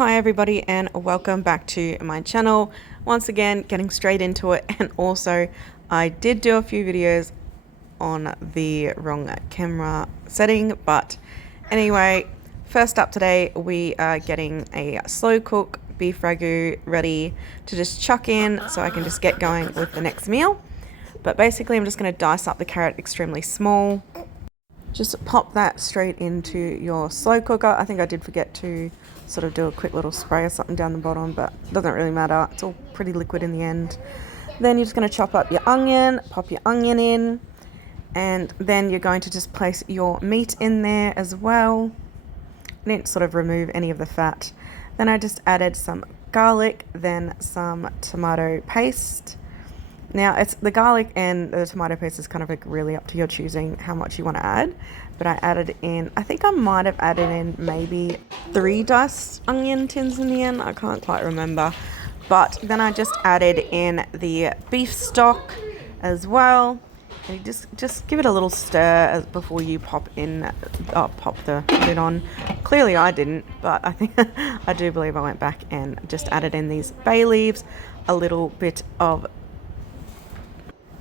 Hi everybody and welcome back to my channel. Once again, getting straight into it, and also I did do a few videos on the wrong camera setting, but anyway, first up today we are getting a slow cook beef ragu ready to just chuck in so I can just get going with the next meal. But basically I'm just going to dice up the carrot extremely small. Just pop that straight into your slow cooker. I think I did forget to sort of do a quick little spray or something down the bottom, but it doesn't really matter. It's all pretty liquid in the end. Then you're just going to chop up your onion, pop your onion in, and then you're going to just place your meat in there as well. And then sort of remove any of the fat. Then I just added some garlic, then some tomato paste. Now, it's the garlic and the tomato paste is kind of like really up to your choosing how much you want to add. But I added in, I think I might have added in maybe 3 diced onion tins in the end. I can't quite remember. But then I just added in the beef stock as well. And you just give it a little stir before you pop the lid on. Clearly I didn't, but I think I do believe I went back and just added in these bay leaves, a little bit of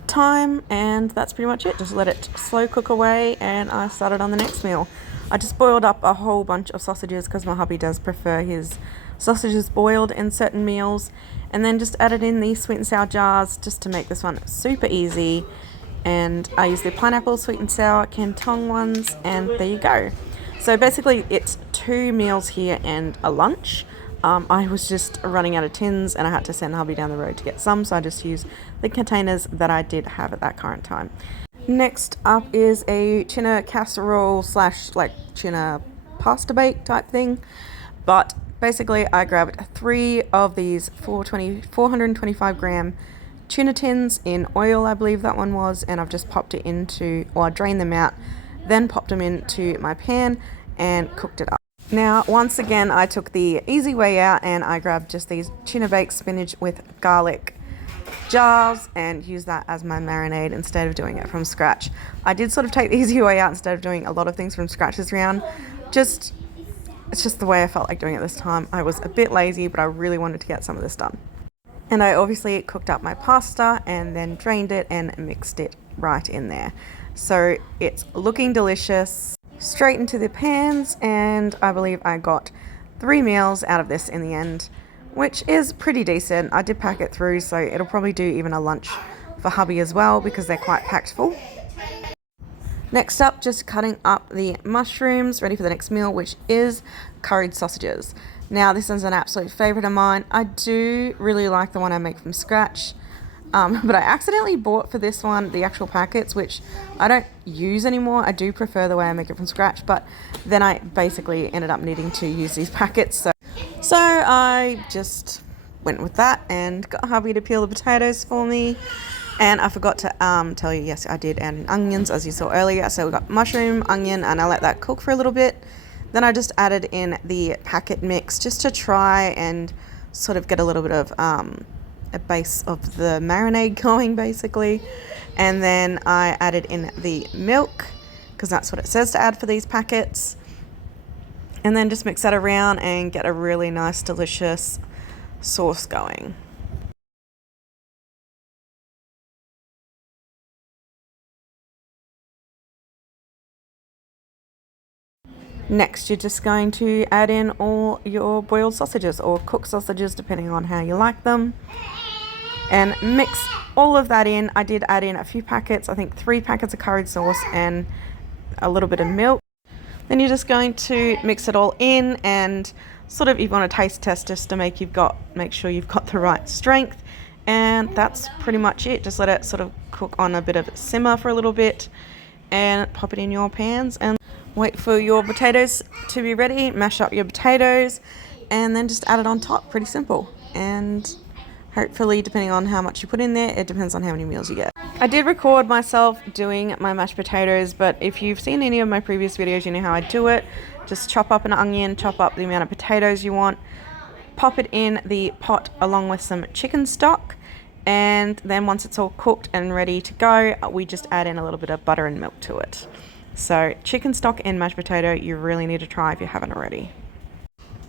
thyme, and that's pretty much it. Just let it slow cook away and I started on the next meal. I just boiled up a whole bunch of sausages because my hubby does prefer his sausages boiled in certain meals, and then just added in these sweet and sour jars just to make this one super easy. And I use the pineapple sweet and sour canton ones, and there you go. So basically it's 2 meals here and a lunch. I was just running out of tins and I had to send hubby down the road to get some, so I just used the containers that I did have at that current time. Next up is a tuna casserole slash like tuna pasta bake type thing. But basically I grabbed 3 of these 425 gram tuna tins in oil, I believe that one was, and I've just popped it into, or I drained them out, then popped them into my pan and cooked it up. Now, once again, I took the easy way out and I grabbed just these tuna baked spinach with garlic jars and used that as my marinade instead of doing it from scratch. I did sort of take the easy way out instead of doing a lot of things from scratch this round. It's just the way I felt like doing it this time. I was a bit lazy, but I really wanted to get some of this done. And I obviously cooked up my pasta and then drained it and mixed it right in there. So it's looking delicious. Straight into the pans, and I believe I got 3 meals out of this in the end, which is pretty decent. I did pack it through, so it'll probably do even a lunch for hubby as well because they're quite packed full. Next up, just cutting up the mushrooms, ready for the next meal, which is curried sausages. Now, this is an absolute favorite of mine. I do really like the one I make from scratch. But I accidentally bought for this one the actual packets, which I don't use anymore. I do prefer the way I make it from scratch, but then I basically ended up needing to use these packets. So I just went with that and got hubby to peel the potatoes for me. And I forgot to tell you, yes, I did add in onions as you saw earlier. So we got mushroom, onion, and I let that cook for a little bit. Then I just added in the packet mix just to try and sort of get a little bit of a base of the marinade going basically. And then I added in the milk because that's what it says to add for these packets, and then just mix that around and get a really nice delicious sauce going. Next, you're just going to add in all your boiled sausages or cooked sausages depending on how you like them, and mix all of that in. I did add in a few packets, I think 3 packets of curried sauce and a little bit of milk. Then you're just going to mix it all in and sort of, if you want to taste test just to make sure you've got the right strength. And that's pretty much it. Just let it sort of cook on a bit of simmer for a little bit and pop it in your pans and wait for your potatoes to be ready. Mash up your potatoes and then just add it on top. Pretty simple. And hopefully, depending on how much you put in there, it depends on how many meals you get. I did record myself doing my mashed potatoes, but if you've seen any of my previous videos, you know how I do it. Just chop up an onion, chop up the amount of potatoes you want, pop it in the pot along with some chicken stock, and then once it's all cooked and ready to go, we just add in a little bit of butter and milk to it. So chicken stock and mashed potato, you really need to try if you haven't already.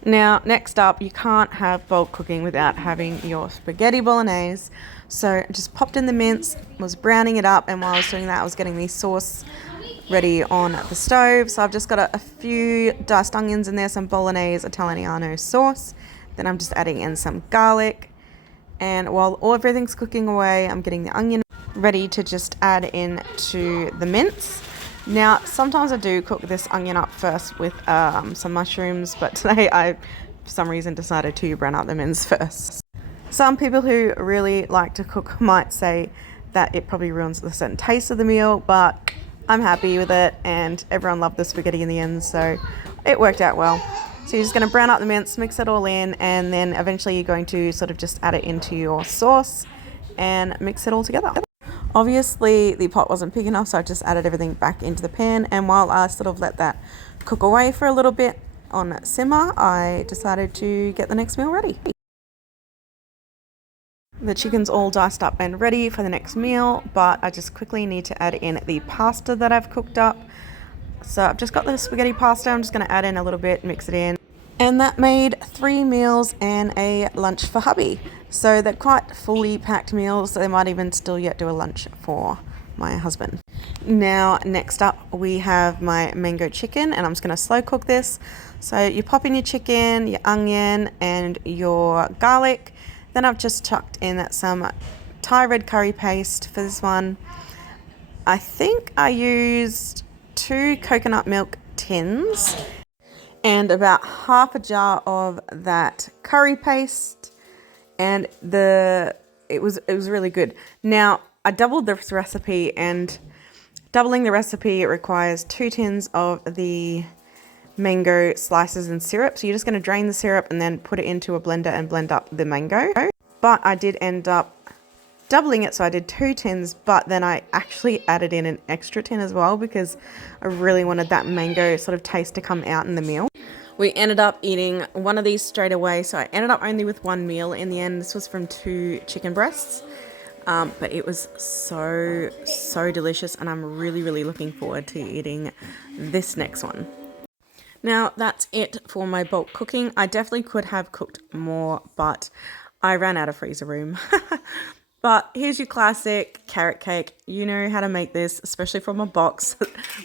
Now, next up, you can't have bulk cooking without having your spaghetti bolognese. So I just popped in the mince, was browning it up, and while I was doing that, I was getting the sauce ready on the stove. So I've just got a few diced onions in there, some bolognese Italiano sauce. Then I'm just adding in some garlic. And while everything's cooking away, I'm getting the onion ready to just add in to the mince. Now, sometimes I do cook this onion up first with some mushrooms, but today I, for some reason, decided to brown out the mince first. Some people who really like to cook might say that it probably ruins the certain taste of the meal, but I'm happy with it, and everyone loved the spaghetti in the end, so it worked out well. So you're just going to brown out the mince, mix it all in, and then eventually you're going to sort of just add it into your sauce and mix it all together. Obviously the pot wasn't big enough, so I just added everything back into the pan, and while I sort of let that cook away for a little bit on simmer, I decided to get the next meal ready. The chicken's all diced up and ready for the next meal, but I just quickly need to add in the pasta that I've cooked up. So I've just got the spaghetti pasta, I'm just going to add in a little bit, mix it in. And that made 3 meals and a lunch for hubby. So they're quite fully packed meals, so they might even still yet do a lunch for my husband. Now, next up, we have my mango chicken, and I'm just going to slow cook this. So you pop in your chicken, your onion, and your garlic. Then I've just chucked in some Thai red curry paste for this one. I think I used 2 coconut milk tins and about half a jar of that curry paste, and it was really good. Now, I doubled this recipe, and doubling the recipe, it requires 2 tins of the mango slices and syrup. So you're just going to drain the syrup and then put it into a blender and blend up the mango. But I did end up doubling it, so I did 2 tins, but then I actually added in an extra tin as well because I really wanted that mango sort of taste to come out in the meal. We ended up eating one of these straight away, so I ended up only with 1 meal in the end. This was from 2 chicken breasts, but it was so delicious, and I'm really looking forward to eating this next one. Now, that's it for my bulk cooking. I definitely could have cooked more, but I ran out of freezer room. But here's your classic carrot cake. You know how to make this, especially from a box.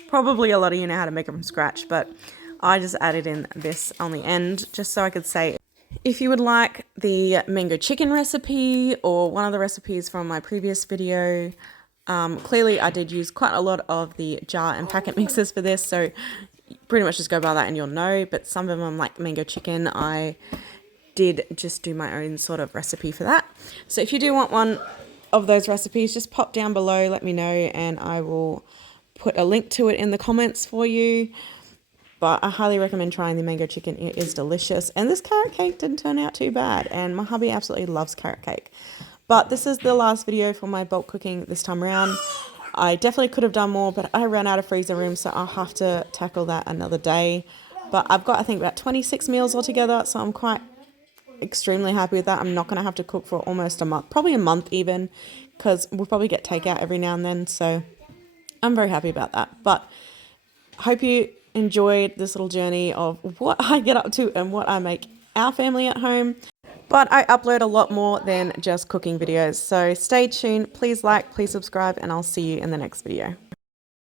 Probably a lot of you know how to make it from scratch, but I just added in this on the end just so I could say, if you would like the mango chicken recipe or one of the recipes from my previous video, clearly I did use quite a lot of the jar and packet mixes for this, so pretty much just go by that and you'll know. But some of them, like mango chicken, I did just do my own sort of recipe for that. So if you do want one of those recipes, just pop down below, let me know, and I will put a link to it in the comments for you. But I highly recommend trying the mango chicken. It is delicious, and this carrot cake didn't turn out too bad, and my hubby absolutely loves carrot cake. But this is the last video for my bulk cooking this time around. I definitely could have done more, but I ran out of freezer room, so I'll have to tackle that another day. But I've got, I think, about 26 meals altogether, so I'm quite extremely happy with that. I'm not going to have to cook for almost a month, probably a month even, because we'll probably get takeout every now and then, so I'm very happy about that. But I hope you enjoyed this little journey of what I get up to and what I make our family at home. But I upload a lot more than just cooking videos, so stay tuned. Please like, please subscribe, and I'll see you in the next video.